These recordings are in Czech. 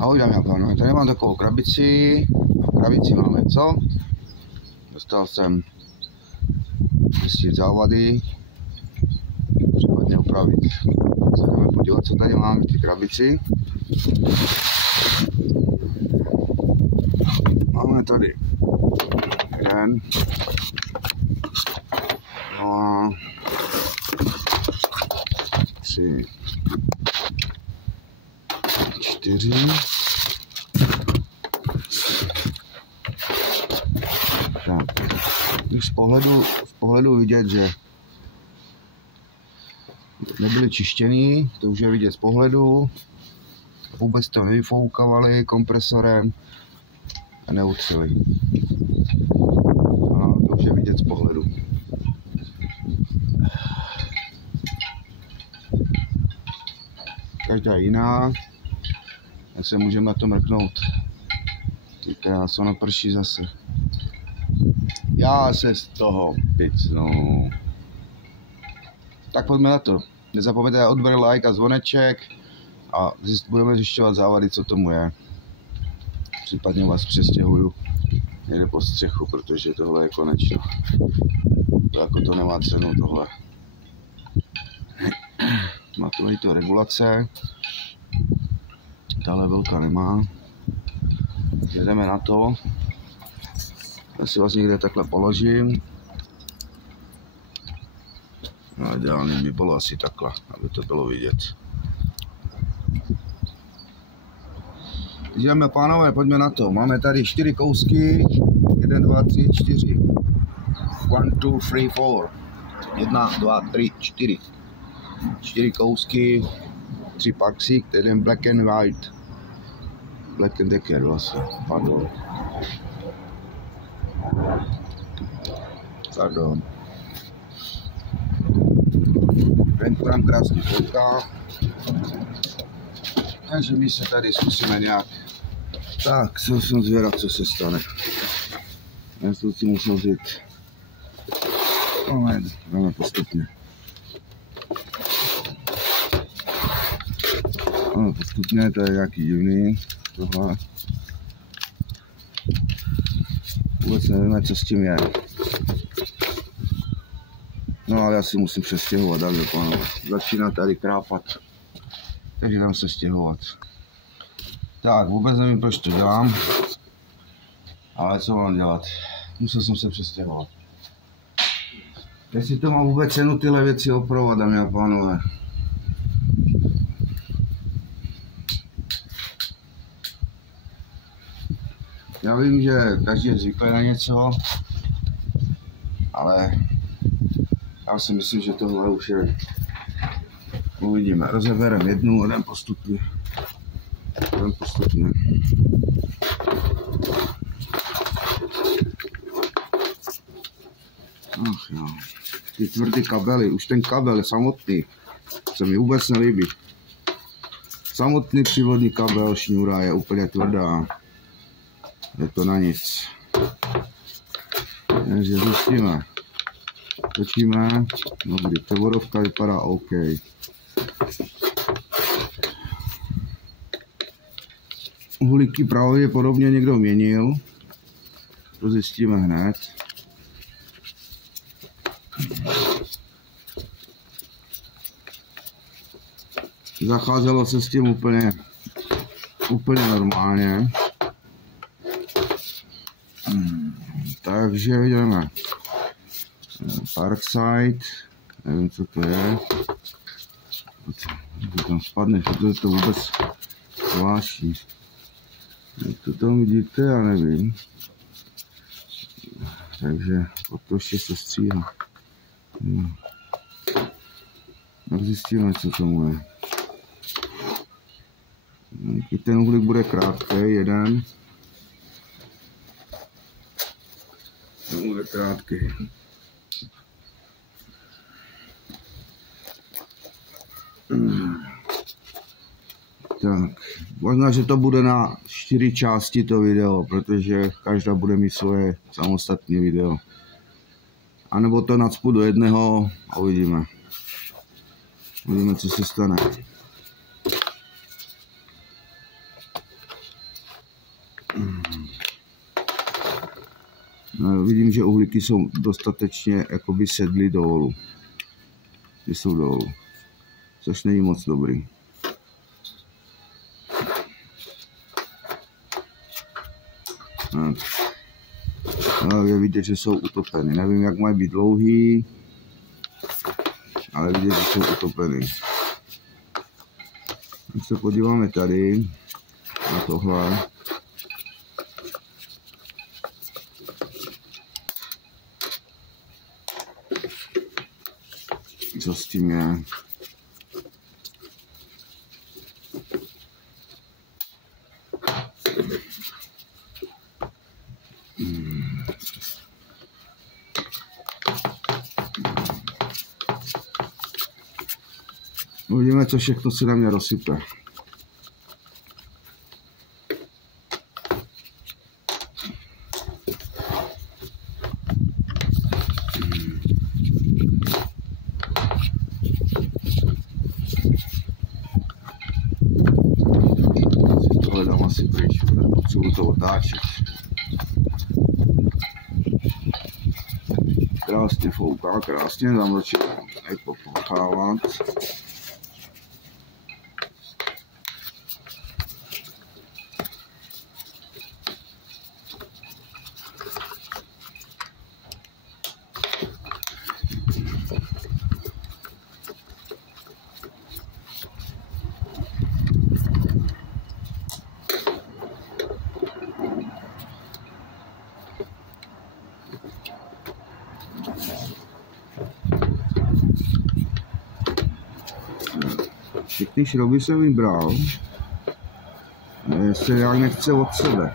Ahoj dámy a pánové, tady mám takovou krabici. V krabici máme co? Dostal jsem zjistit závady, případně upravit. Se jdeme podívat, co tady máme v té krabici. Máme tady jeden, dva, tři, čtyři. Z pohledu vidět, že nebyly čištěný, to už je vidět z pohledu. Vůbec to nevyfoukávali kompresorem a neutřeli. A to už je vidět z pohledu. Každá jiná, tak se můžeme na to mrknout. Ty kráso, naprší zase. Já se z toho picnu. Tak pojďme na to. Nezapomeňte odběr, like a zvoneček a budeme zjišťovat závady, co tomu je. Případně vás přestěhuju někde pod střechu, protože tohle je konečno. To jako to nemá cenu tohle. Má to regulace. Tahle velká nemá. Jdeme na to. Já si vás někde takhle položím. No, ideálně by bylo asi takhle, aby to bylo vidět. Jdeme pánové, pojďme na to. Máme tady 4 kousky. 1, 2, 3, 4. 1, 2, 3, 4. 1, 2, 3, 4. 4 kousky. 3 paxy, jeden black and white. Black and Decker vlastně, pardon. Venku nám krásně fouká. Takže my se tady zkusíme nějak. Tak, jsem zvědav, co se stane. Já to si musím vzít. Moment, dáme postupně. Ano, postupně, to je nějaký divný. Tohle. Vůbec nevíme, co s tím je. No ale já si musím přestěhovat, dámy a pánové. Začíná tady krápat. Takže dám se stěhovat. Tak, vůbec nevím, proč to dělám. Ale co mám dělat? Musel jsem se přestěhovat. Jestli to má vůbec cenu tyhle věci opravovat, dámy a pánové. Já vím, že každý je zvyklý na něco, ale já si myslím, že tohle už je. Uvidíme, rozebereme jednu a jdem postupně. Ach jo, ty tvrdý kabely, už ten kabel samotný se mi vůbec nelíbí. Samotný přívodní kabel šňůra je úplně tvrdá. Je to na nic. Takže zjistíme. Točíme. Dobrý, převodovka vypadá OK. Uhlíky pravděpodobně někdo měnil. To zjistíme hned. Zacházelo se s tím úplně normálně. Takže jdeme. Parkside, nevím, co to je. To tam spadne, že to vůbec zvláštní. Jak to tam vidíte, já nevím. Takže od toho ještě se stříhá. Tak zjistíme, co tomu je. I ten uhlík bude krátký, jeden. Ten bude krátký. Tak, možná, že to bude na 4 části to video, protože každá bude mít svoje samostatné video. A nebo to nacpu do jednoho a uvidíme. Uvidíme, co se stane. Vidím, že uhlíky jsou dostatečně jakoby sedly dolů. Ty jsou dolů. Což není moc dobrý. No, je vidět, že jsou utopeny. Nevím, jak mají být dlouhý, ale vidět, že jsou utopeny. Když se podíváme tady na tohle, co s tím je. Uvidíme, co všechno se na mě rozsype. Tohle dám asi pryč, potřebuji to otáčet. Krásně fouká, krásně zamlčit, nepopochávat. Všechny šrouby jsem vybral, se nějak nechce od sebe.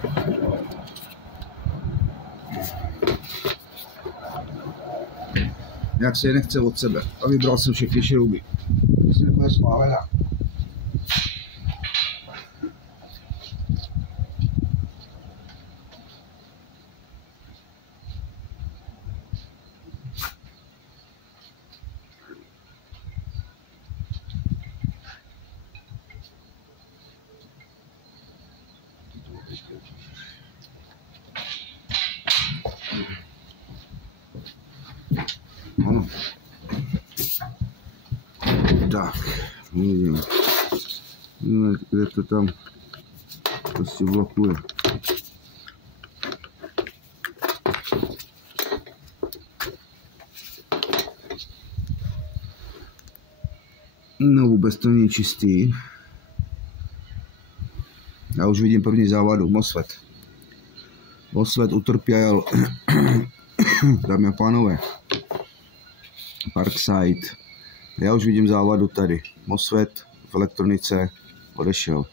Jak se je nechce od sebe. A vybral jsem všechny šrouby. To se nebude spálená. Ano. Tak, uvidíme, kde to tam prostě blokuje. No, vůbec to není čistý. Já už vidím první závadu, MOSFET. MOSFET utrpěl, dámy a pánové, Parkside. Já už vidím závadu tady. MOSFET v elektronice odešel.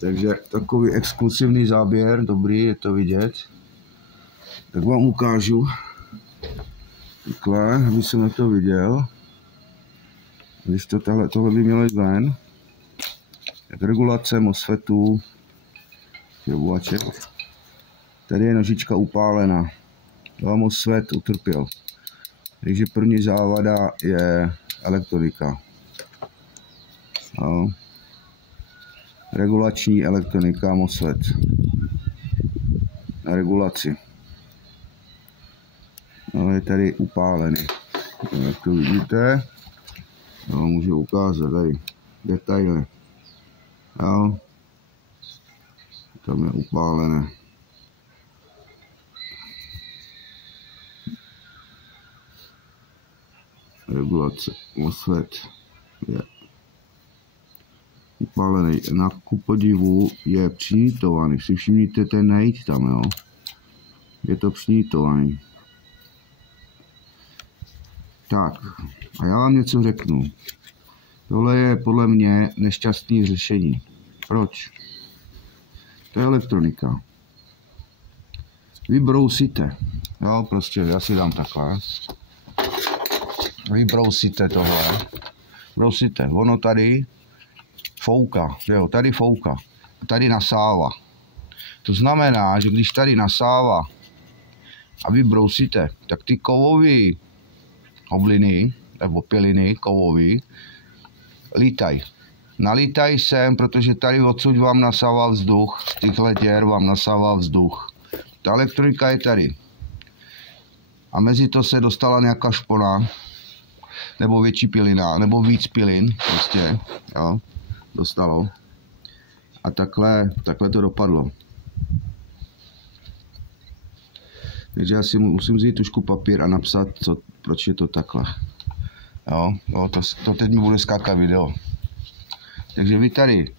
Takže takový exkluzivní záběr, dobrý, je to vidět. Tak vám ukážu. Takhle, aby jsem to viděl. Když tohle by mělo jít ven. Tak regulace MOSFETů. Tady je nožička upálená. MOSFET utrpěl. Takže první závada je elektronika. No. Regulační elektronika MOSFET. Na regulaci. No, je tady upálený. Jak to vidíte, no, můžu ukázat tady detaily. No. Tam je upálené. Regulace MOSFET je upálený. Na kupodivu je přinítovaný. Si všimněte ten nejít tam, jo. Je to přinítovaný. Tak, a já vám něco řeknu. Tohle je podle mě nešťastné řešení. Proč? To je elektronika. Vy brousíte. Jo, prostě, já si dám takhle. Vy brousíte tohle. Brousíte. Ono tady fouká. Jo, tady fouká. A tady nasává. To znamená, že když tady nasává a vy brousíte, tak ty kovové obliny, nebo piliny kovové, lítají. Nalítají sem, protože tady odsud vám nasává vzduch, z těchto děr vám nasává vzduch. Ta elektronika je tady. a mezi to se dostala nějaká špona, nebo větší pilina, nebo víc pilin, prostě, jo, dostalo. A takhle to dopadlo. Takže já si musím vzít tušku papír a napsat, proč je to takhle. Jo, to teď mi bude skákat video. Takže vy tady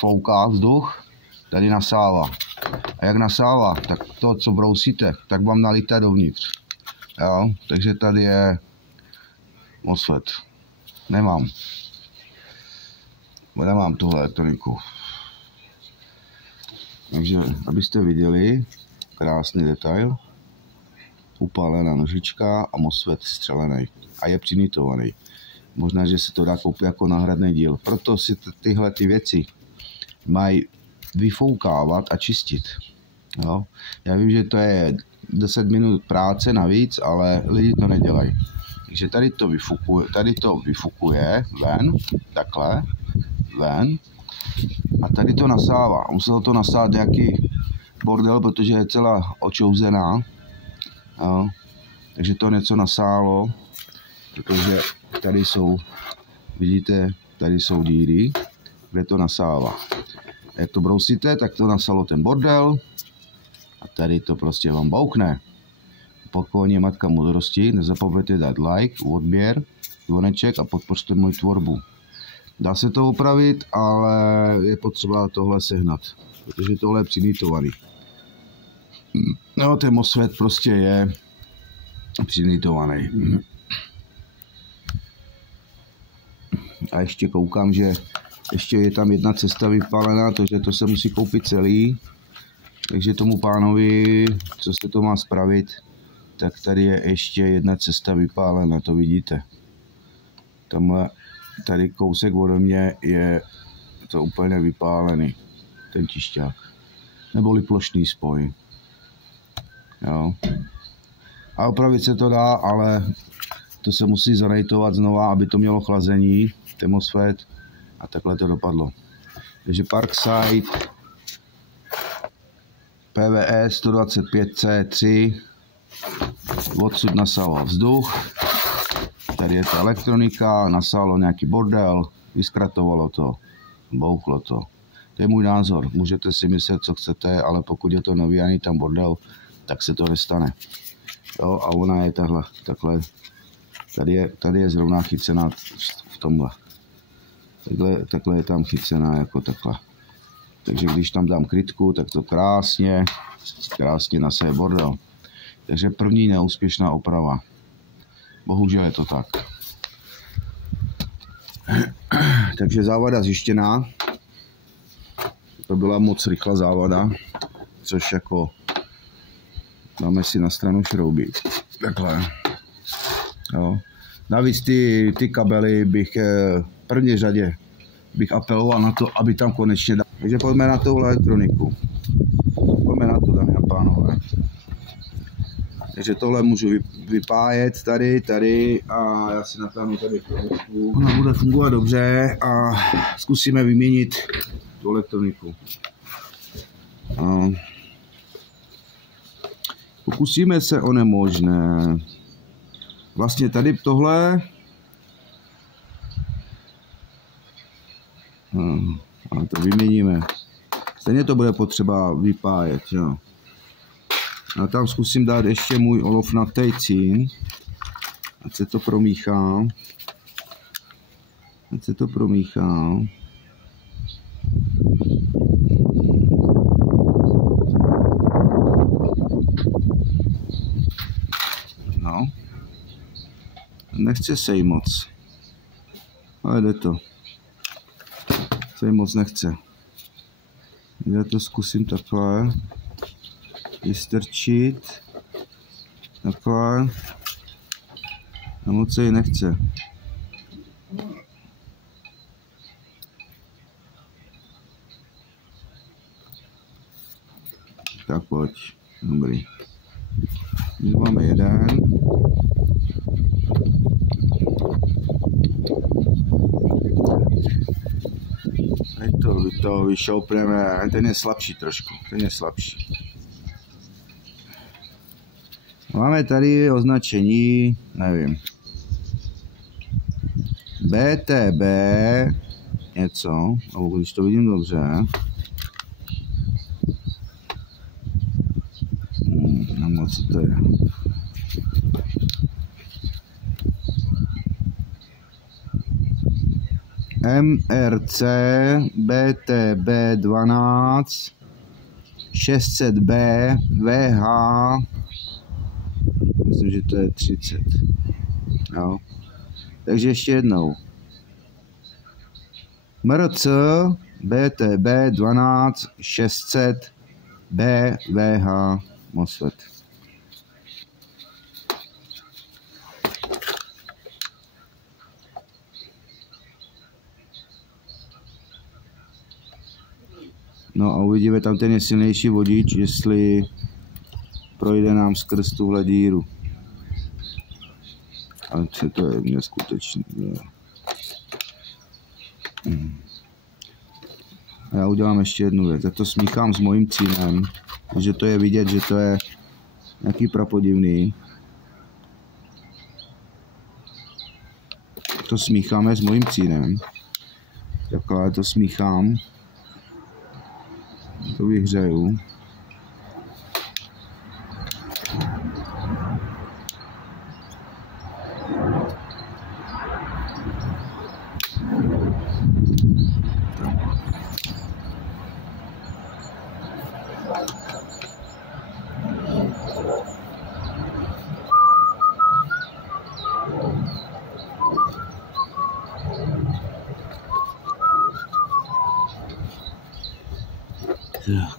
fouká vzduch, tady nasává. A jak nasává, tak to, co brousíte, tak vám nalítá dovnitř. Jo, takže tady je MOSFET. Nemám tuhle elektroniku. Takže, abyste viděli, krásný detail. Upálená nožička a MOSFET střelený. A je přinitovaný. Možná, že se to dá koupit jako náhradný díl. Proto si tyhle ty věci mají vyfoukávat a čistit. Jo? Já vím, že to je 10 minut práce navíc, ale lidi to nedělají. Takže tady to vyfukuje ven, takhle, ven. A tady to nasává. Muselo to nasát nějaký bordel, protože je celá očouzená. Jo? Takže to něco nasálo, protože tady jsou, vidíte, tady jsou díry, kde to nasává. Jak to brousíte, tak to nasalo ten bordel a tady to prostě vám bouchne. Pokojně matka moudrosti, nezapomeňte dát like, odběr, zvoneček a podpořte moji tvorbu. Dá se to opravit, ale je potřeba tohle sehnat, protože tohle je přinitovaný. No, ten MOSFET prostě je přinitovaný. A ještě koukám, že ještě je tam jedna cesta vypálená, takže to se musí koupit celý. Takže tomu pánovi, co se to má spravit, tak tady je ještě jedna cesta vypálená, to vidíte. Tamhle, tady kousek ode mě je to úplně vypálený, ten tišťák. Neboli plošný spoj. Jo. A opravit se to dá, ale to se musí zanejtovat znova, aby to mělo chlazení, ten MOSFET, a takhle to dopadlo. Takže Parkside PVE 125C3, odsud nasával vzduch, tady je ta elektronika, nasálo nějaký bordel, vyskratovalo to, bouchlo to. To je můj názor, můžete si myslet, co chcete, ale pokud je to navíjaný tam bordel, tak se to nestane. Jo, a ona je takhle, tady je zrovna chycená v tomhle. Takhle je tam chycená jako takhle. Takže když tam dám krytku, tak to krásně naseje bordel. Takže první neúspěšná oprava. Bohužel je to tak. Takže závada zjištěná. To byla moc rychlá závada, což jako dáme si na stranu šrouby. Takhle. Jo. Navíc ty kabely bych v první řadě apeloval na to, aby tam konečně dal. Takže pojďme na tuhle elektroniku. Pojďme na to, dámy a pánové. Takže tohle můžu vypájet tady a já si natáhnu tady trošku. Ona bude fungovat dobře a zkusíme vyměnit tu elektroniku. A pokusíme se o nemožné. Vlastně tady tohle a to vyměníme. Stejně to bude potřeba vypájet, jo. A tam zkusím dát ještě můj olovnatý cín. Ať se to promíchá. No. Nechce sej moc. Ale jde to. Sej moc nechce. Já to zkusím takhle. Vystrčit. Takhle. A moc se jí nechce. Tak pojď. Dobrý. Teď máme jeden. Teď to vyšoupneme. Ten je slabší trošku. Máme tady označení, nevím, BTB něco, když to vidím dobře. Nevím, co to je. MRC BTB 12 600B VH, myslím, že to je 30. Jo. Takže ještě jednou. MRC BTB 12 600 BVH MOSFET. No a uvidíme tam ten silnější vodič, jestli projde nám skrz tuhle díru. Ale to je neskutečný. A já udělám ještě jednu věc. Já to smíchám s mojím cínem, takže to je vidět, že to je nějaký prapodivný. To smícháme s mojím cínem. Takhle to smíchám. To vyhřeju. Tak.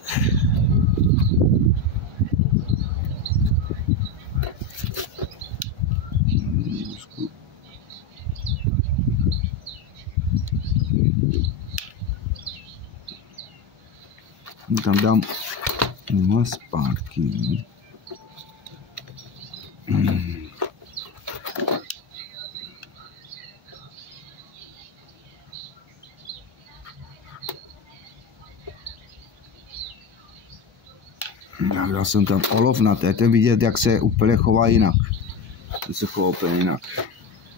Tam dám zpátky. Dal jsem tam olov na ten vidět, jak se úplně chová jinak. Ten se chová úplně jinak.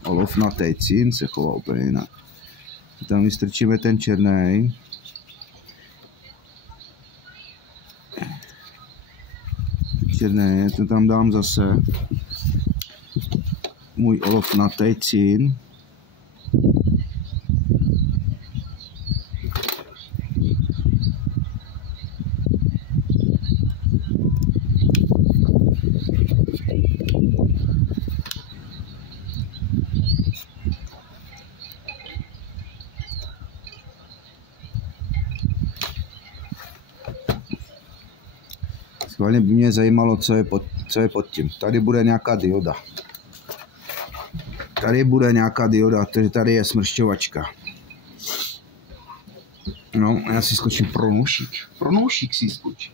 Olov na cín se chová úplně jinak. Tam vystrčíme ten černý. Černý, to tam dám zase. Můj olov na cín. Schválně by mě zajímalo, co je pod tím. Tady bude nějaká dioda. Tady bude nějaká dioda, takže tady je smršťovačka. No, já si skočím pronoušík. Pronoušík si skočím.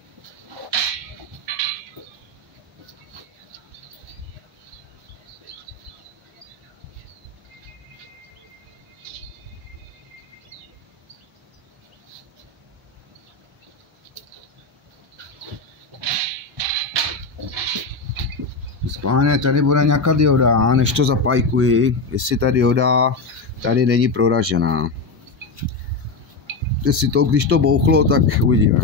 Schválně, tady bude nějaká dioda, než to zapajkuji, jestli ta dioda tady není proražená. Jestli to, když to bouchlo, tak uvidíme.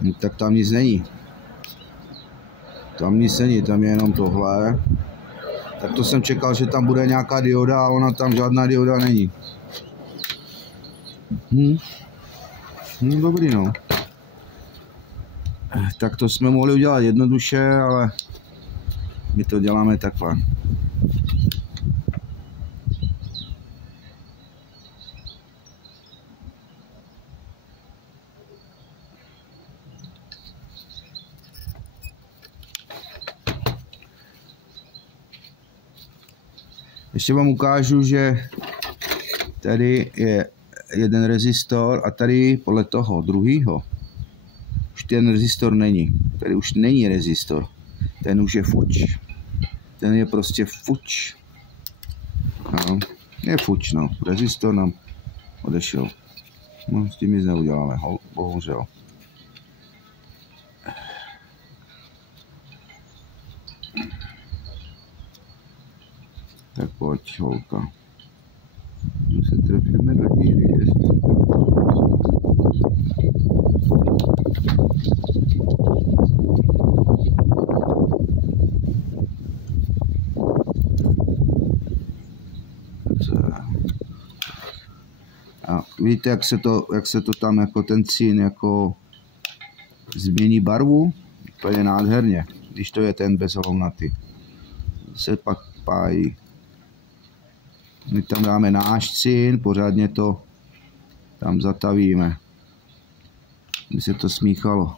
No, tak tam nic není. Tam nic není, tam je jenom tohle. Tak to jsem čekal, že tam bude nějaká dioda, a ona tam žádná dioda není. Dobrý no. Tak to jsme mohli udělat jednoduše, ale my to děláme takhle. Ještě vám ukážu, že tady je jeden rezistor a tady podle toho druhýho už ten rezistor není. Tady už není rezistor. Ten už je fuč. Ten je prostě fuč. No, je fuč, no. Rezistor nám odešel. No, s tím nic neuděláme, bohužel. Tak pojď, holka. My se trefíme do díry. A víte, jak se to tam jako ten cín jako změní barvu? To je nádherně, když to je ten bezholnatý. Se pak pájí. My tam dáme náš cín, pořádně to tam zatavíme. By se to smíchalo.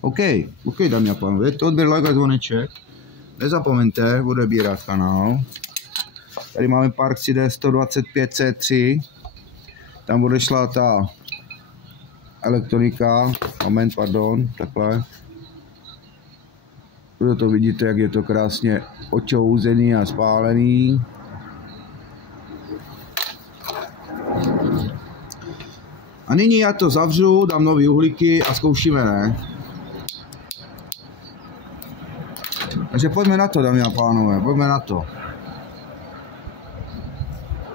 OK, dámy a pánové, je to odběr, like a zvoneček. Nezapomeňte odebírat kanál. Tady máme Park CD 125 C3. Tam odešla ta elektronika. Moment, pardon, takhle. Tady to vidíte, jak je to krásně očouzený a spálený. A nyní já to zavřu, dám nový uhlíky a zkoušíme, ne? Takže pojďme na to, dámy a pánové, pojďme na to.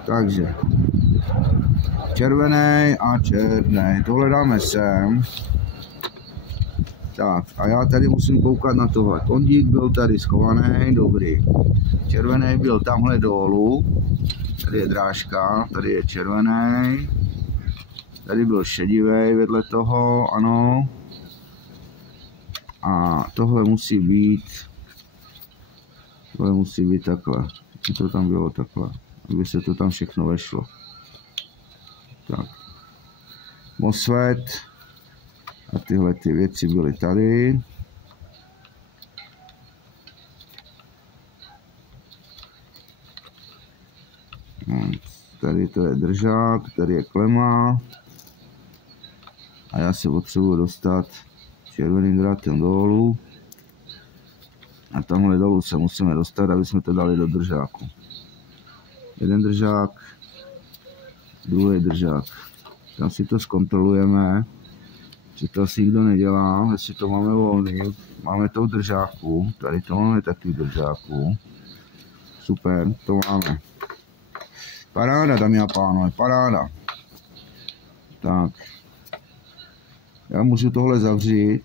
Takže červený a černý, tohle dáme sem. Tak a já tady musím koukat na tohle. Kondík byl tady schovaný, dobrý. Červený byl tamhle dolů. Tady je drážka, tady je červený. Tady byl šedivý vedle toho, ano. A tohle musí být takhle. To tam bylo takhle, aby se to tam všechno vešlo. Tak. MOSFET a tyhle ty věci byly tady. Tady to je držák, tady je klema. A já se potřebuji dostat červeným drátem dolů. A tamhle dolů se musíme dostat, aby jsme to dali do držáku. Jeden držák, druhý držák. Tam si to zkontrolujeme, že to asi nikdo nedělá, jestli to máme volný. Máme to v držáku, tady to máme taky v držáku. Super, to máme. Paráda, dámy a pánové, paráda. Tak. Já můžu tohle zavřít.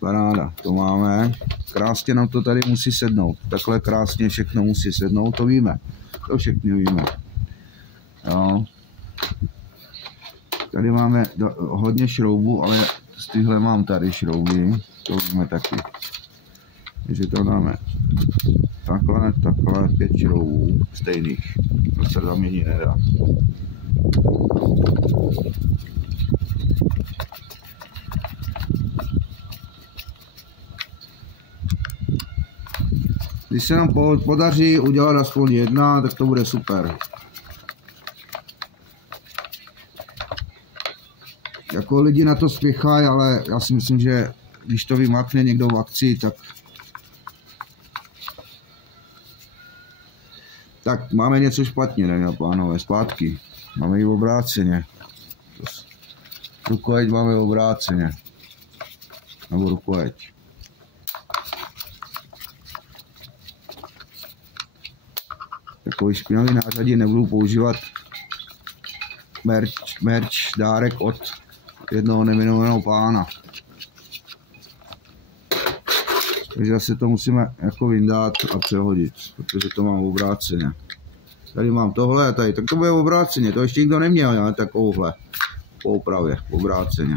Paráda, to máme. Krásně nám to tady musí sednout. Takhle krásně všechno musí sednout, to víme. To všechno víme. Jo. Tady máme hodně šroubů, ale z tyhle mám tady šrouby. To víme taky. Takže to dáme takhle 5 šroubů stejných. To se zaměnit nedá. Když se nám podaří udělat aspoň jedna, tak to bude super. Jako lidi na to spěchají, ale já si myslím, že když to vymakne někdo v akci, tak máme něco špatně, dámy a pánové, zpátky. Máme ji obráceně. Rukojeť máme obráceně. Nebo rukojeť. Takový špinavý nářadí nebudu používat merch dárek od jednoho nejmenovaného pána. Takže asi to musíme jako vyndat a přehodit, protože to mám obráceně. Tady mám tohle a tady, tak to bude obráceně, to ještě nikdo neměl, ale takovouhle po opravě, obráceně.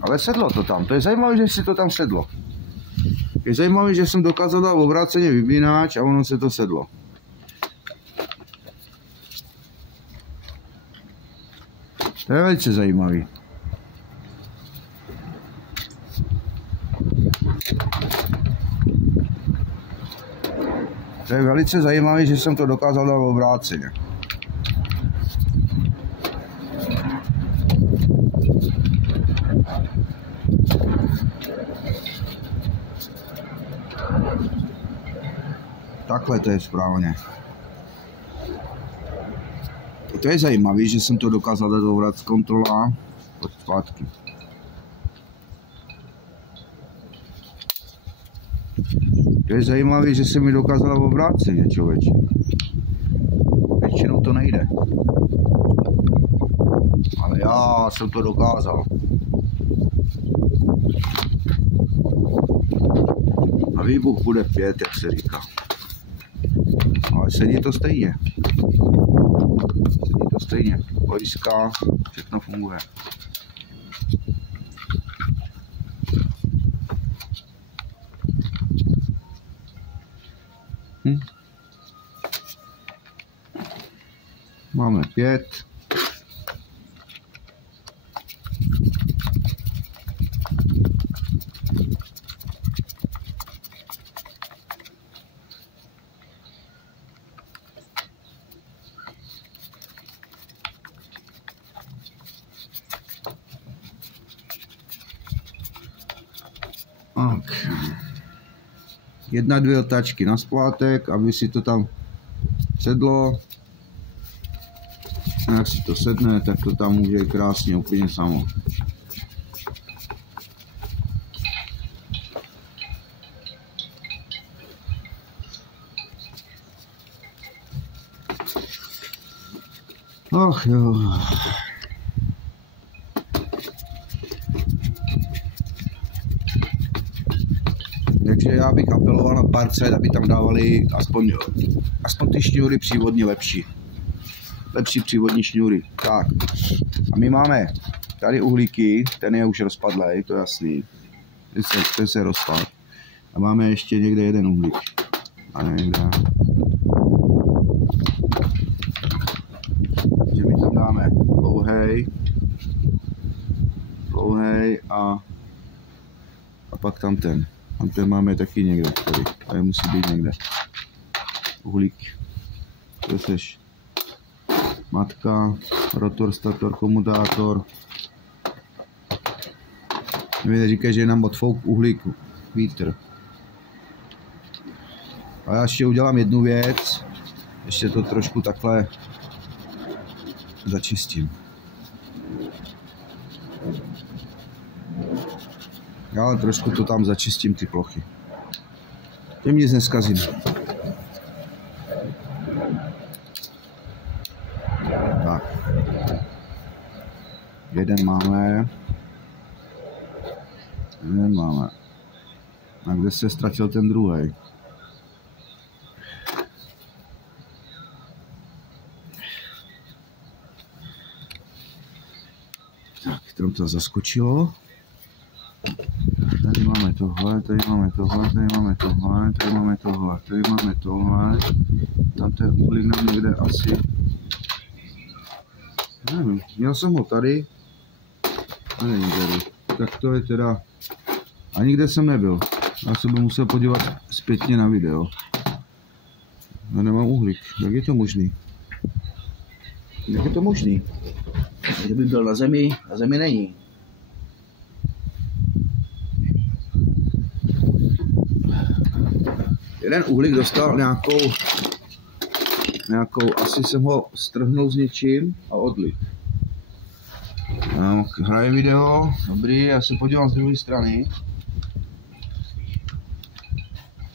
Ale sedlo to tam, to je zajímavé, že si to tam sedlo. Je zajímavé, že jsem dokázal dát obráceně vypínač a ono se to sedlo. To je velice zajímavý. To je velice zajímavé, že jsem to dokázal dát obráceně. Takhle to je správně. To je zajímavé, že jsem to dokázal dát obrat z kontrola od zpátky. To je zajímavé, že se mi dokázala obráceně, člověče. Většinou to nejde. Ale já jsem to dokázal. A výbuch bude 5, jak se říká. Ale sedí to stejně. Sedí to stejně. Pojistka, všechno funguje. Máme 5. Jedna, dvě otáčky na splátek, aby si to tam sedlo. A jak si to sedne, tak to tam může krásně úplně samo. Ach jo. Takže já bych apeloval na Parcel, aby tam dávali aspoň ty šňůry přívodně lepší. Lepší přívodní šňůry. Tak. A my máme tady uhlíky, ten je už rozpadlej, to je jasný. Ten se rozpad. A máme ještě někde jeden uhlík. A někde. Takže my tam dáme dlouhej a pak tam ten. Tam ten máme taky někde, tady musí být někde. Uhlík. To seš matka, rotor, stator, komutátor. Mě říkají, že je nám odfouk uhlíku. Vítr. A já ještě udělám jednu věc. Ještě to trošku takhle začistím. Já trošku to tam začistím, ty plochy. Těm nic neskazím. Tak. Jeden máme. A kde se ztratil ten druhý? Tak, tam to zaskočilo. Tady máme tohle, tady máme tohle, tady máme tohle, tady máme tohle, tady máme tohle. Tam ten uhlík nám někde asi... Nevím, měl jsem ho tady. A není tady. Tak to je teda... A nikde jsem nebyl. Já se budu musel podívat zpětně na video. Já nemám uhlík. Jak je to možný? Jak je to možný? Kdyby byl na zemi není. Jeden uhlík dostal nějakou, asi jsem ho strhnul s něčím a odlit. Hraje video, dobrý, já se podívám z druhé strany.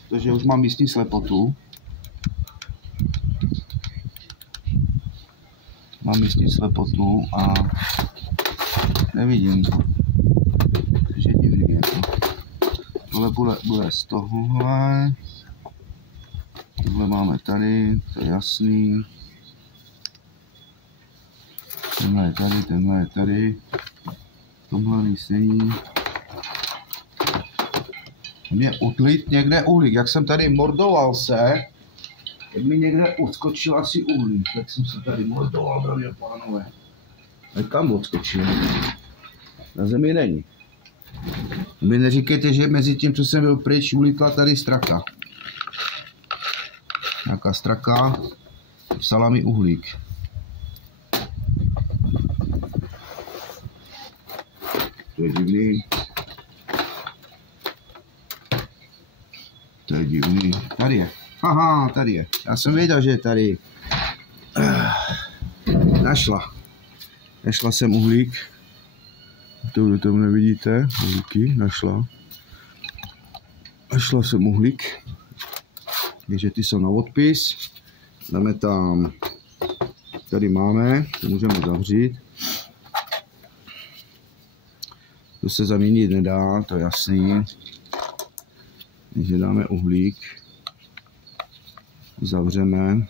Protože už mám místní slepotu. Mám místní slepotu a nevidím to. Takže divný je to. Tohle bude z tohohle. Tohle máme tady, to je jasný. Tenhle je tady, tenhle je tady. Tomhle nic není. Mě utlit někde uhlík, jak jsem tady mordoval se, tak mi někde odskočil asi uhlík, tak jsem se tady mordoval, dámy a pánové. A kam odskočil? Na zemi není. Vy neříkejte, že mezi tím, co jsem byl pryč, ulítla tady straka. Nějaká straka, psala mi uhlík. To je divný. To je divný. Tady je. Aha, tady je. Já jsem věděl, že je tady. Našla. Našla jsem uhlík. To nevidíte. Uhlíky našla. Našla jsem uhlík. Takže ty jsou na odpis. Dáme tam. Tady máme. To můžeme zavřít. To se zaměnit nedá, to je jasný. Takže dáme uhlík. Zavřeme.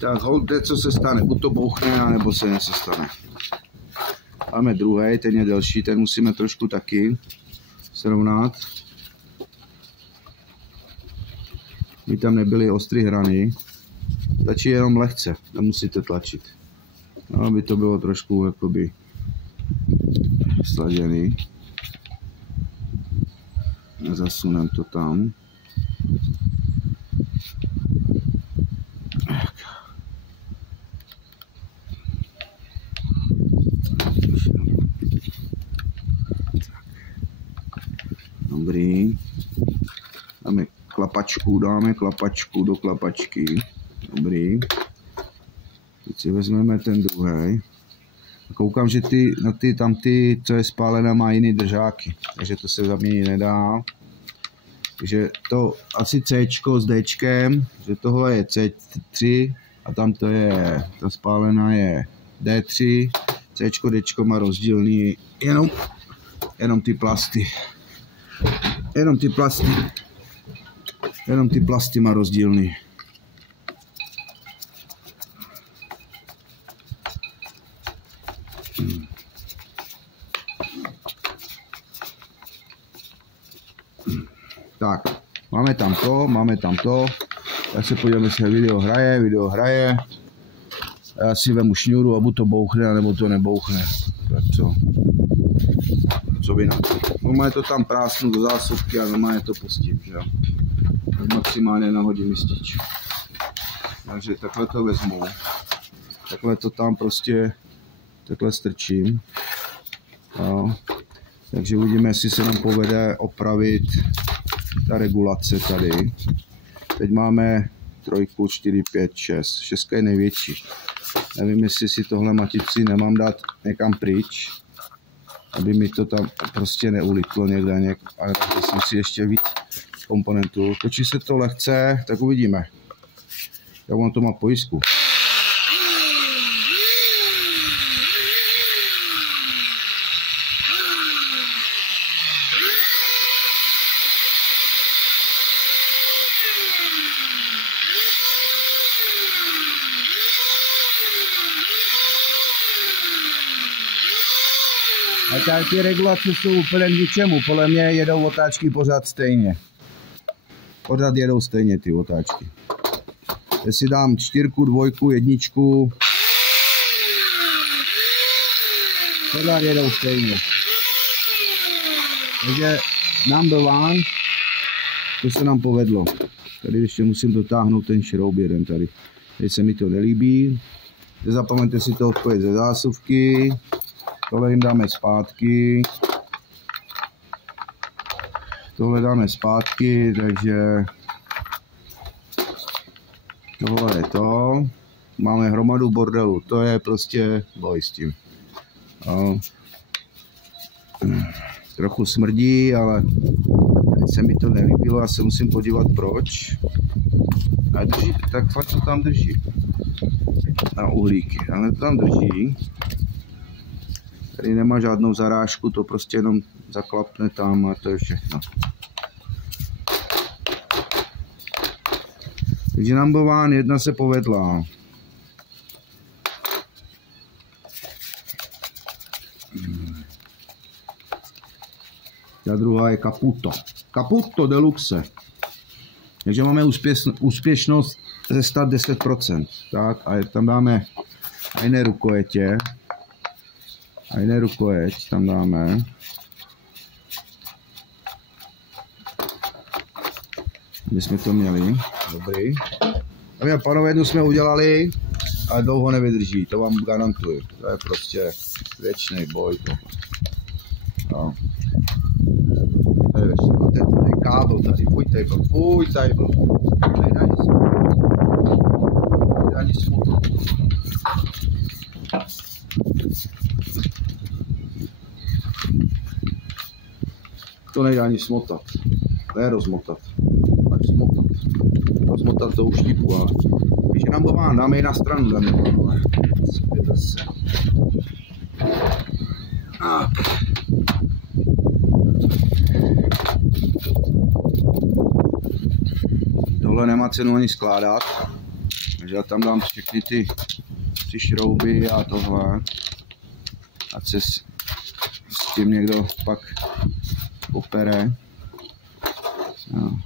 Tak holte, co se stane, buď to bouchne, nebo se něco stane. Máme druhý, ten je delší, ten musíme trošku taky srovnat. My tam nebyly ostré hrany, stačí jenom lehce, nemusíte tlačit. No, aby to bylo trošku jakoby slažený. Zasunem to tam. Dobrý. Dáme klapačku do klapačky. Dobrý. Teď si vezmeme ten druhý. Koukám, že tamty, co je spálená, má jiný držáky. Takže to se zaměnit nedá. Takže to asi C s D, že tohle je C3 a tam to je, ta spálená je D3. C, D má rozdílný jenom ty plasty. Jenom ty plasty má rozdílný. Tak, máme tam to. Tak se podíváme, jestli video hraje. Já si vemu šňůru a buď to bouchne, nebo to nebouchne. Tak co by na to? Normálně to tam prásnu do zásuvky a normálně to pustím, že jo. Maximálně nahodím mistič. Takže takhle to vezmu. Takhle to tam prostě takhle strčím. No. Takže uvidíme, jestli se nám povede opravit ta regulace tady. Teď máme 3, 4, 5, 6. 6 je největší. Nevím, jestli si tohle matici nemám dát někam pryč, aby mi to tam prostě neulitlo někde, ale jsem si ještě víc komponentů. Točí se to lehce, tak uvidíme. Jak on to má pojistku. A tady ty regulace jsou úplně k ničemu. Podle mě jedou otáčky pořád stejně. Pořád jedou stejně ty otáčky. Jestli dám 4, 2, 1, pořád jedou stejně. Takže number one, to se nám povedlo. Tady ještě musím dotáhnout ten šroub jeden tady. Teď se mi to nelíbí. Nezapomeňte si to odpojit ze zásuvky. Tohle jim dáme zpátky. Tohle dáme zpátky, takže tohle je to. Máme hromadu bordelu, to je prostě boj s tím. No. Trochu smrdí, ale se mi to nelíbilo, já se musím podívat proč. A drží, tak fakt to tam drží. Na uhlíky, ale to tam drží. Tady nemá žádnou zarážku, to prostě jenom zaklapne tam a to je všechno. Takže number one 1 se povedla. Ta druhá je Caputo. Caputo Deluxe. Takže máme úspěšnost ze 110%. Tak a tam dáme jiné rukojetě. A jiné rukojeť tam dáme. Kde jsme to měli? Dobrý. Dámy a pánové, jednu jsme udělali, ale dlouho nevydrží, to vám garantuju. To je prostě věčný boj. No. To je věčný. A ten kábel tady, fuj table. Nejde ani smutno. To nejde ani smotat. Ne rozmotat. Ale smotat. Rozmotat to už tipu, ale když je nám bován, dáme ji na stranu, dáme pánové. Tak. Tohle nemá cenu ani skládat. Takže já tam dám všechny ty šrouby a tohle. Ať se s tím někdo pak opere. No,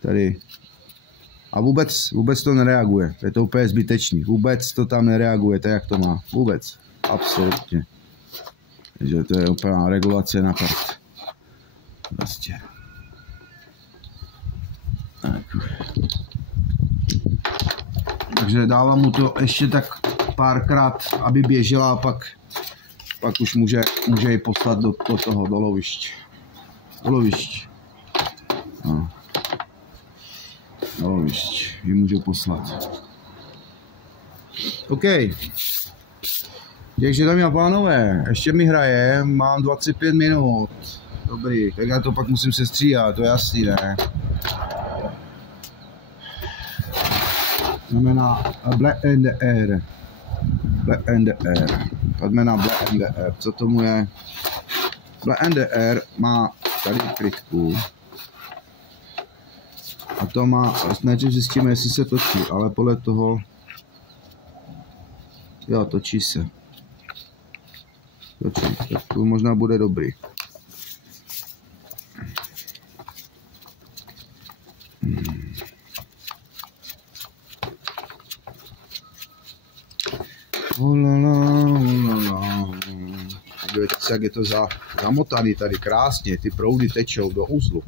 tady. A vůbec to nereaguje. To je to úplně zbytečný. Vůbec to tam nereaguje, tak jak to má. Vůbec. Absolutně. Takže to je úplná regulace na prd. Prostě. Tak. Takže dávám mu to ještě tak párkrát, aby běžela a pak už může ji poslat do toho, do lovišť. Do lovišť. No. Do lovišť. Ji můžu poslat. OK. Takže dámy a pánové, ještě mi hraje, mám 25 minut. Dobrý, tak já to pak musím sestříhat, to je jasný, ne? Znamená Black and the Air. Black and the Air. Pojďme na Black and the Air. Co tomu je? Black and the Air má tady krytku. A to má, nejdřív zjistíme, jestli se točí, ale podle toho, jo, točí se. Točí, tak to možná bude dobrý. Podívejte se, jak je to zamotaný tady krásně, ty proudy tečou do uzlu.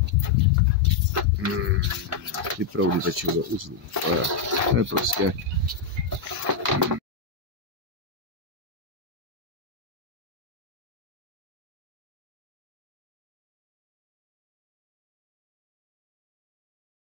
Ty proudy tečou do uzlu, to je prostě